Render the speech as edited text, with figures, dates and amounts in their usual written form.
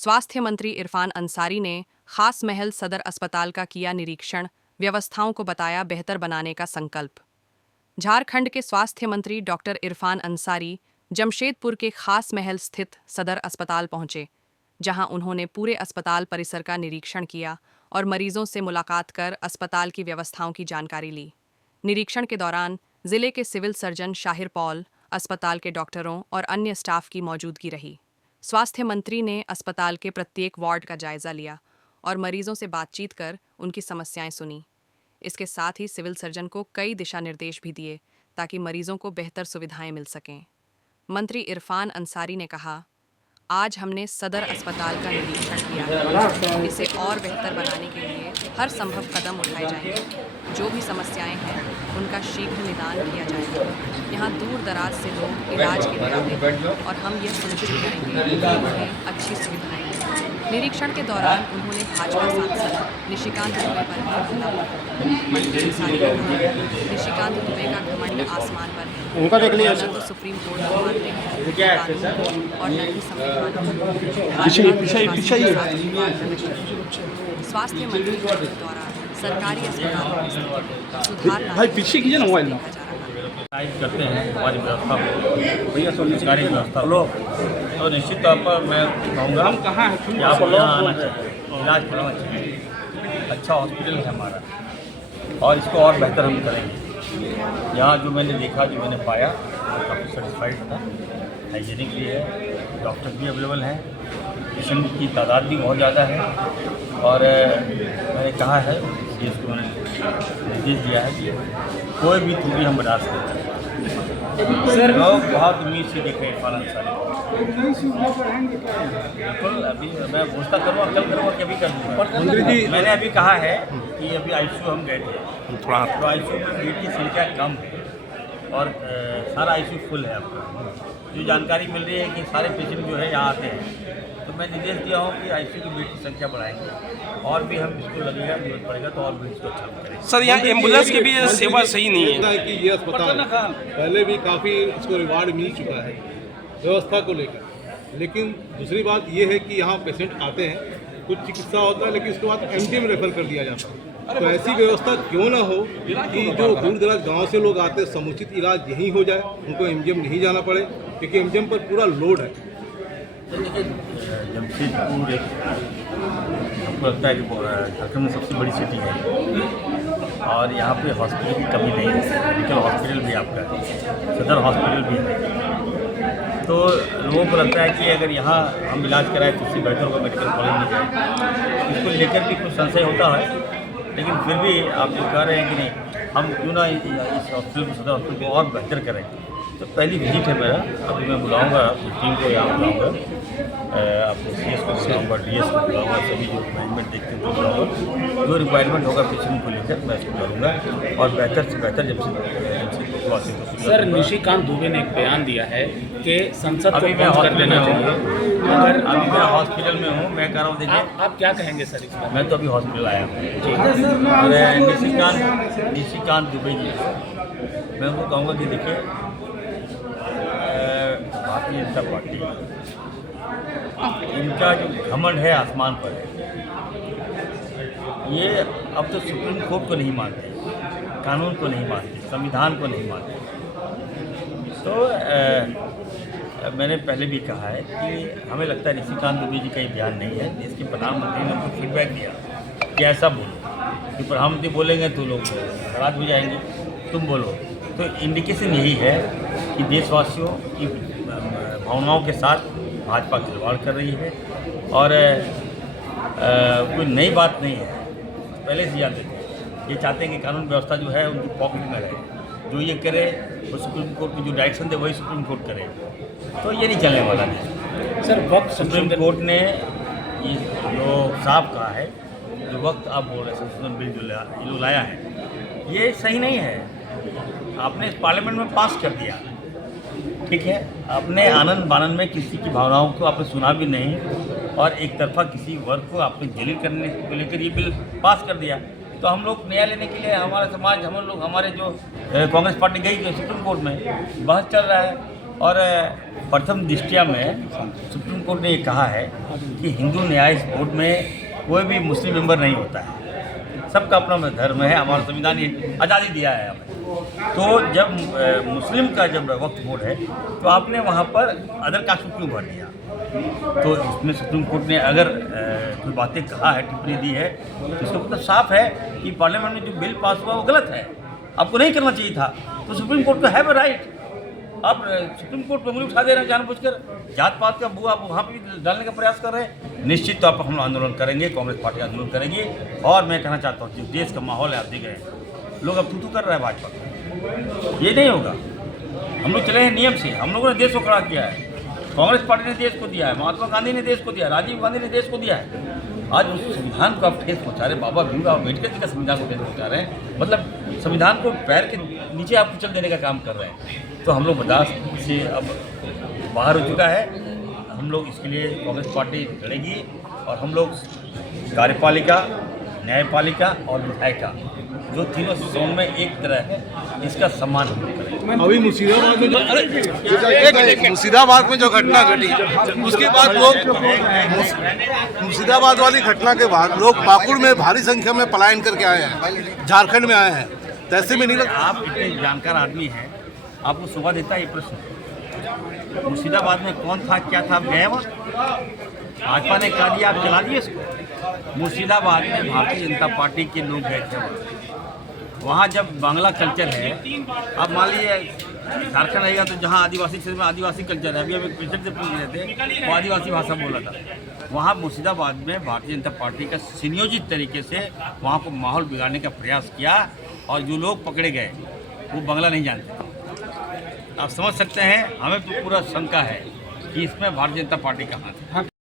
स्वास्थ्य मंत्री इरफान अंसारी ने खास महल सदर अस्पताल का किया निरीक्षण, व्यवस्थाओं को बताया बेहतर बनाने का संकल्प। झारखंड के स्वास्थ्य मंत्री डॉक्टर इरफान अंसारी जमशेदपुर के खास महल स्थित सदर अस्पताल पहुंचे, जहां उन्होंने पूरे अस्पताल परिसर का निरीक्षण किया और मरीजों से मुलाकात कर अस्पताल की व्यवस्थाओं की जानकारी ली। निरीक्षण के दौरान जिले के सिविल सर्जन शाहिर पॉल, अस्पताल के डॉक्टरों और अन्य स्टाफ की मौजूदगी रही। स्वास्थ्य मंत्री ने अस्पताल के प्रत्येक वार्ड का जायजा लिया और मरीजों से बातचीत कर उनकी समस्याएं सुनी। इसके साथ ही सिविल सर्जन को कई दिशा निर्देश भी दिए ताकि मरीजों को बेहतर सुविधाएं मिल सकें। मंत्री इरफान अंसारी ने कहा, आज हमने सदर अस्पताल का निरीक्षण किया है। इसे और बेहतर बनाने के लिए हर संभव कदम उठाए जाएंगे। जो भी समस्याएं हैं उनका शीघ्र निदान किया जाएगा। यहाँ दूर दराज से लोग इलाज के लिए आते हैं और हम यह सुनिश्चित करेंगे कि उन्हें अच्छी सुविधाएं मिलें। निरीक्षण के दौरान उन्होंने भाजपा सांसद निशिकांत दुबे पर भी हमला बोला। मंत्री अंसारी ने कहा, निशिकांत दुबे का घमंड आसमान पर है। न तो सुप्रीम कोर्ट को मानते हैं, कानून को और न ही संविधान को। स्वास्थ्य मंत्री के द्वारा सरकारी अस्पतालों में सुधार लाने देखा जा रहा है। करते हैं हमारी व्यवस्था को, सरकारी व्यवस्था तो निश्चित तौर पर मैं कहूँगा कि आप यहाँ आना चाहिए, इलाज कराना चाहिए। अच्छा हॉस्पिटल है हमारा और इसको और बेहतर हम करेंगे। यहाँ जो मैंने देखा, जो मैंने पाया, काफ़ी सेटिस्फाइड था। हाइजीनिक भी है, डॉक्टर भी अवेलेबल हैं, पेशेंट की तादाद भी बहुत ज़्यादा है और मैंने कहा है कि इसको मैंने निर्देश दिया है कि कोई भी त्रुटि हम बता सकते हैं। सर लोग बहुत उम्मीद से देख रहे हैं इरफान अंसारी। बिल्कुल, अभी मैं घोषणा करूँगा, कल करूँगा कि अभी कर दूँगा। मैंने अभी कहा है कि अभी आईसीयू हम गए थे, तो आईसीयू में बेड की संख्या कम है और सारा आईसीयू फुल है आपका। जो जानकारी मिल रही है कि सारे पेशेंट जो है यहाँ आते हैं, तो मैं निर्देश दिया हूँ कि आईसीयू की बेड की संख्या बढ़ाएंगे और भी हम इसको लगेगा, जरूरत पड़ेगा तो और भी इसको अच्छा करेंगे। सर, यहाँ एम्बुलेंस की भी सेवा सही नहीं है कि ये अस्पताल पहले भी काफ़ी इसको रिवार्ड मिल चुका है व्यवस्था को लेकर, लेकिन दूसरी बात ये है कि यहाँ पेशेंट आते हैं, कुछ चिकित्सा होता है, लेकिन उसके बाद एमडी में रेफर कर दिया जाता है। तो ऐसी व्यवस्था क्यों ना हो कि जो दूर दराज गाँव से लोग आते हैं, समुचित इलाज यहीं हो जाए, उनको एमजीएम नहीं जाना पड़े, क्योंकि एमजीएम पर पूरा लोड है। देखिए, जमशेदपुर एक हमको लगता है कि झारखंड में सबसे बड़ी सिटी है और यहाँ पे हॉस्पिटल की कमी नहीं है। मेडिकल हॉस्पिटल भी आपका है, सदर हॉस्पिटल भी है। तो लोगों को लगता है कि अगर यहाँ हम इलाज कराएं तो उससे बेहतर होगा मेडिकल कॉलेज में जाए। इसको लेकर भी कुछ संशय होता है, लेकिन फिर भी आप जो कह रहे हैं कि नहीं, हम क्यों ना इस हॉस्पिटल को, सदर हॉस्पिटल को और बेहतर करें। तो पहली विजिट है मेरा, अभी मैं बुलाऊंगा अपनी टीम को, यहाँ बुलाऊंगा, अपने सीएस को बुलाऊंगा, डीएस को बुलाऊंगा, सभी जो मैनेजमेंट देखते हैं तो बुलाऊंगा। जो रिक्वायरमेंट होगा पेशेंट को लेकर मैं इसको करूँगा और बेहतर से बेहतर जब से सर, निशिकांत दुबे ने एक बयान दिया है कि संसद अभी मैं हॉस्पिटल में हूँ, अभी मैं हॉस्पिटल में हूँ। मैं कह रहा हूँ, देखिए आप क्या कहेंगे सर इस बार? मैं तो अभी हॉस्पिटल आया हूँ और निशिकांत दुबे जी, मैं उनको कहूँगा कि देखिए, भारतीय जनता पार्टी, इनका जो घमंड है आसमान पर है, ये अब तो सुप्रीम कोर्ट को नहीं मानते, कानून को नहीं मानते, संविधान को नहीं मानते। तो मैंने पहले भी कहा है कि हमें लगता है निशिकांत दुबे जी का ये बयान नहीं है। देश के प्रधानमंत्री ने उनको फीडबैक दिया कि ऐसा बोलो, कि प्रधानमंत्री बोलेंगे तो लोग नाराज हो जाएंगे, तुम बोलो। तो इंडिकेशन यही है कि देशवासियों की भावनाओं के साथ भाजपा खिलवाड़ कर रही है और कोई नई बात नहीं है, पहले से जानते थे। ये चाहते हैं कि कानून व्यवस्था जो है उनकी पॉकेट में रहे, जो ये करे वो सुप्रीम कोर्ट की जो डायरेक्शन दे वही सुप्रीम कोर्ट करे, तो ये नहीं चलने वाला नहीं। सर, वक्त सुप्रीम कोर्ट ने ये जो साफ कहा है, जो वक्त आप बोल रहे संशोधन बिल जो लाया है, ये सही नहीं है। आपने पार्लियामेंट में पास कर दिया, ठीक है, आपने आनंद बानंद में किसी की भावनाओं को आपने सुना भी नहीं और एक तरफा किसी वर्ग को आपने जलील करने को लेकर ये बिल पास कर दिया। तो हम लोग न्याय लेने के लिए, हमारा समाज, हम लोग, हमारे जो कांग्रेस पार्टी गई जो सुप्रीम कोर्ट में बहस चल रहा है और प्रथम दृष्टया में सुप्रीम कोर्ट ने ये कहा है कि हिंदू न्याय बोर्ड में कोई भी मुस्लिम मेंबर नहीं होता है, सबका अपना धर्म है, हमारा संविधान ये आज़ादी दिया है हमें। तो जब मुस्लिम का जब वक्फ बोर्ड है तो आपने वहाँ पर अदर कास्ट को क्यों भर दिया? तो इसमें सुप्रीम कोर्ट ने अगर कोई बातें कहा है, टिप्पणी दी है, तो इसका मतलब साफ है कि पार्लियामेंट में जो बिल पास हुआ वो गलत है, आपको नहीं करना चाहिए था। तो सुप्रीम कोर्ट को हैव अ राइट। आप सुप्रीम कोर्ट पर उंगली उठा दे रहे हैं जानबूझकर, जात पात का बुआ आप वहाँ पर डालने का प्रयास कर रहे हैं। निश्चित तौर पर हम आंदोलन करेंगे, कांग्रेस पार्टी आंदोलन करेगी। और मैं कहना चाहता हूँ, जो देश का माहौल है आप देख रहे हैं, लोग अब थू कर रहे हैं भाजपा को, ये नहीं होगा। हम लोग चले हैं नियम से, हम लोगों ने देश को खड़ा किया है, कांग्रेस पार्टी ने देश को दिया है, महात्मा गांधी ने देश को दिया है, राजीव गांधी ने देश को दिया है। आज उस संविधान को आप ठेस पहुँचा रहे, बाबा भीमराव अम्बेडकर जी का संविधान को ठेस पहुँचा रहे हैं, मतलब संविधान को पैर के नीचे आप कुचल देने का काम कर रहे हैं। तो हम लोग बर्दाश्त से अब बाहर हो चुका है। हम लोग इसके लिए कांग्रेस पार्टी लड़ेगी और हम लोग कार्यपालिका, न्यायपालिका और विधायिका जो तीनों जोन में एक तरह है, इसका सम्मान हम लोग करेंगे। अभी मुर्शिदाबाद में जो घटना घटी उसके बाद लोग मुर्शिदाबाद वाली घटना के बाद लोग पाकुड़ में भारी संख्या में पलायन करके आए हैं, झारखंड में आए हैं। तो ऐसे में नहीं लगता आप इतने जानकार आदमी हैं, आपको शोभा देता है ये प्रश्न? मुर्शिदाबाद में कौन था, क्या था, आप गए वहाँ? भाजपा ने कहा दिया, आप चला दिए इसको। मुर्शिदाबाद में भारतीय जनता पार्टी के लोग गए थे वहाँ जब बांग्ला कल्चर है, आप मान लीजिए झारखंड रहेगा तो जहाँ आदिवासी क्षेत्र में आदिवासी कल्चर है, अभी हम एक पेशेंट से पूछ रहे थे, वो आदिवासी भाषा बोल रहा था। वहाँ मुर्शिदाबाद में भारतीय जनता पार्टी का सुनियोजित तरीके से वहाँ को माहौल बिगाड़ने का प्रयास किया और जो लोग पकड़े गए वो बांग्ला नहीं जानते। आप समझ सकते हैं, हमें तो पूरा शंका है कि इसमें भारतीय जनता पार्टी का हाथ है।